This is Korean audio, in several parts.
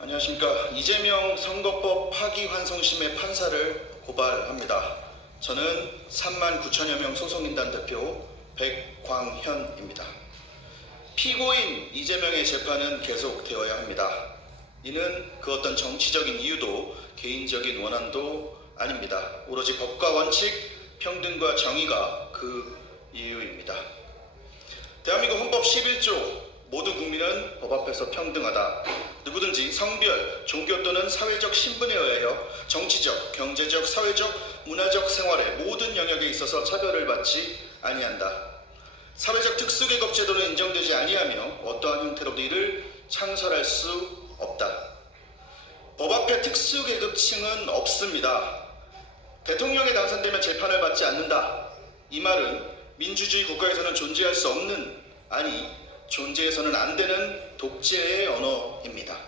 안녕하십니까. 이재명 선거법 파기환송심의 판사를 고발합니다. 저는 3만 9천여 명 소송인단 대표 백광현입니다. 피고인 이재명의 재판은 계속되어야 합니다. 이는 그 어떤 정치적인 이유도 개인적인 원한도 아닙니다. 오로지 법과 원칙, 평등과 정의가 그 이유입니다. 대한민국 헌법 11조 모든 국민은 법 앞에서 평등하다. 누구든지 성별, 종교 또는 사회적 신분에 의하여 정치적, 경제적, 사회적, 문화적 생활의 모든 영역에 있어서 차별을 받지 아니한다. 사회적 특수계급 제도는 인정되지 아니하며 어떠한 형태로도 이를 창설할 수 없다. 법 앞에 특수계급층은 없습니다. 대통령에 당선되면 재판을 받지 않는다. 이 말은 민주주의 국가에서는 존재할 수 없는, 아니 존재해서는 안 되는 독재의 언어입니다.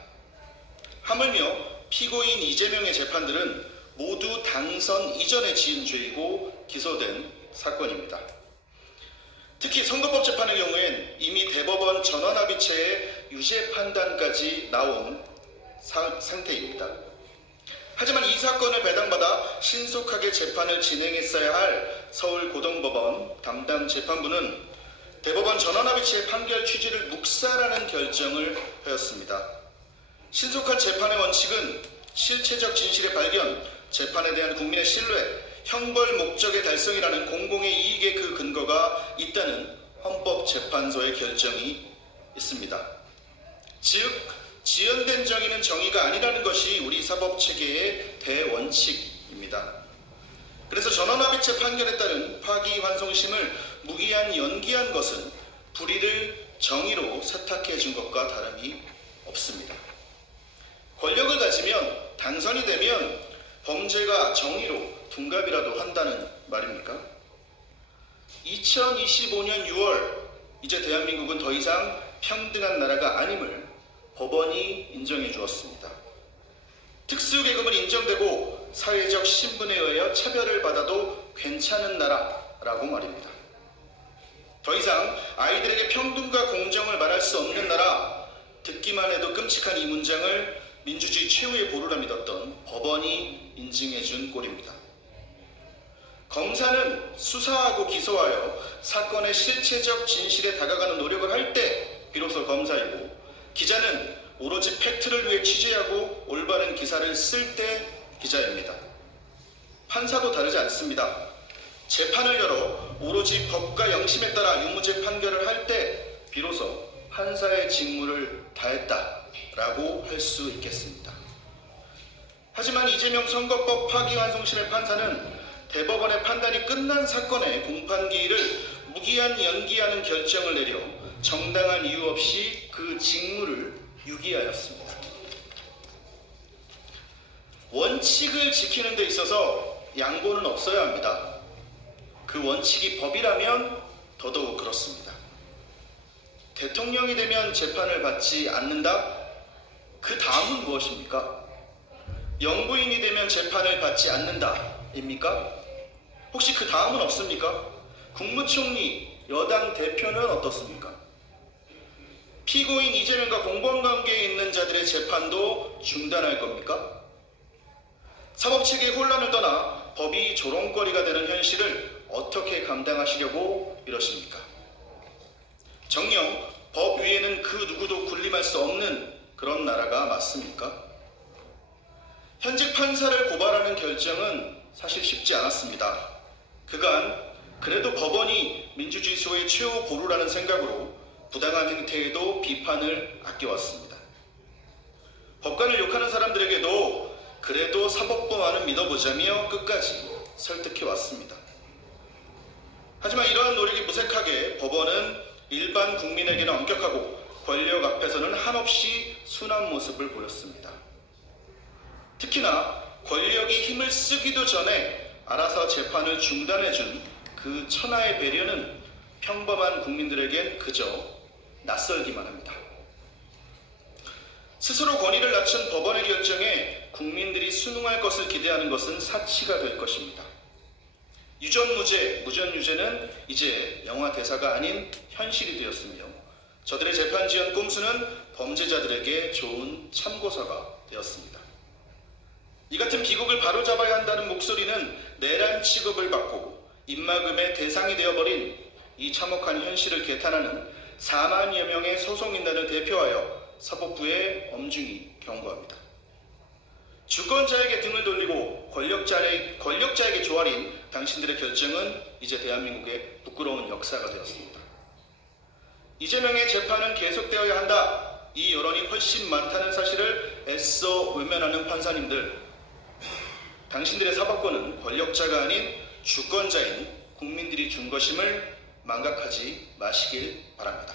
하물며 피고인 이재명의 재판들은 모두 당선 이전에 지은 죄이고 기소된 사건입니다. 특히 선거법 재판의 경우엔 이미 대법원 전원합의체의 유죄 판단까지 나온 상태입니다. 하지만 이 사건을 배당받아 신속하게 재판을 진행했어야 할 서울고등법원 담당 재판부는 대법원 전원합의체의 판결 취지를 묵살하는 결정을 하였습니다. 신속한 재판의 원칙은 실체적 진실의 발견, 재판에 대한 국민의 신뢰, 형벌 목적의 달성이라는 공공의 이익의 그 근거가 있다는 헌법재판소의 결정이 있습니다. 즉, 지연된 정의는 정의가 아니라는 것이 우리 사법체계의 대원칙입니다. 그래서 전원합의체 판결에 따른 파기환송심을 무기한 연기한 것은 불의를 정의로 세탁해 준 것과 다름이 없습니다. 권력을 가지면, 당선이 되면 범죄가 정의로 둔갑이라도 한다는 말입니까? 2025년 6월 이제 대한민국은 더 이상 평등한 나라가 아님을 법원이 인정해 주었습니다. 특수계급은 인정되고 사회적 신분에 의하여 차별을 받아도 괜찮은 나라라고 말입니다. 더 이상 아이들에게 평등과 공정을 말할 수 없는 나라, 듣기만 해도 끔찍한 이 문장을 민주주의 최후의 보루라 믿었던 법원이 인증해 준 꼴입니다. 검사는 수사하고 기소하여 사건의 실체적 진실에 다가가는 노력을 할 때 비로소 검사이고, 기자는 오로지 팩트를 위해 취재하고 올바른 기사를 쓸 때 기자입니다. 판사도 다르지 않습니다. 재판을 열어 오로지 법과 영심에 따라 유무죄 판결을 할 때 비로소 판사의 직무를 다했다라고 할 수 있겠습니다. 하지만 이재명 선거법 파기환송심의 판사는 대법원의 판단이 끝난 사건의 공판기일을 무기한 연기하는 결정을 내려 정당한 이유 없이 그 직무를 유기하였습니다. 원칙을 지키는 데 있어서 양보는 없어야 합니다. 그 원칙이 법이라면 더더욱 그렇습니다. 대통령이 되면 재판을 받지 않는다? 그 다음은 무엇입니까? 영부인이 되면 재판을 받지 않는다? 입니까? 혹시 그 다음은 없습니까? 국무총리, 여당 대표는 어떻습니까? 피고인 이재명과 공범관계에 있는 자들의 재판도 중단할 겁니까? 사법체계의 혼란을 떠나 법이 조롱거리가 되는 현실을 어떻게 감당하시려고 이러십니까? 정녕 법 위에는 그 누구도 군림할 수 없는 그런 나라가 맞습니까? 현직 판사를 고발하는 결정은 사실 쉽지 않았습니다. 그간 그래도 법원이 민주주의 소의 최후 보루라는 생각으로 부당한 행태에도 비판을 아껴왔습니다. 법관을 욕하는 사람들에게도 그래도 사법부만은 믿어보자며 끝까지 설득해왔습니다. 하지만 이러한 노력이 무색하게 법원은 일반 국민에게는 엄격하고 권력 앞에서는 한없이 순한 모습을 보였습니다. 특히나 권력이 힘을 쓰기도 전에 알아서 재판을 중단해준 그 천하의 배려는 평범한 국민들에겐 그저 낯설기만 합니다. 스스로 권위를 낮춘 법원의 결정에 국민들이 순응할 것을 기대하는 것은 사치가 될 것입니다. 유전무죄, 무전유죄는 이제 영화 대사가 아닌 현실이 되었으며 저들의 재판 지연 꼼수는 범죄자들에게 좋은 참고서가 되었습니다. 이 같은 비극을 바로잡아야 한다는 목소리는 내란 취급을 받고 입막음의 대상이 되어버린 이 참혹한 현실을 개탄하는 4만여 명의 소송인단을 대표하여 사법부에 엄중히 경고합니다. 주권자에게 등을 돌리고 권력자에게 조아린 당신들의 결정은 이제 대한민국의 부끄러운 역사가 되었습니다. 이재명의 재판은 계속되어야 한다. 이 여론이 훨씬 많다는 사실을 애써 외면하는 판사님들, 당신들의 사법권은 권력자가 아닌 주권자인 국민들이 준 것임을 망각하지 마시길 바랍니다.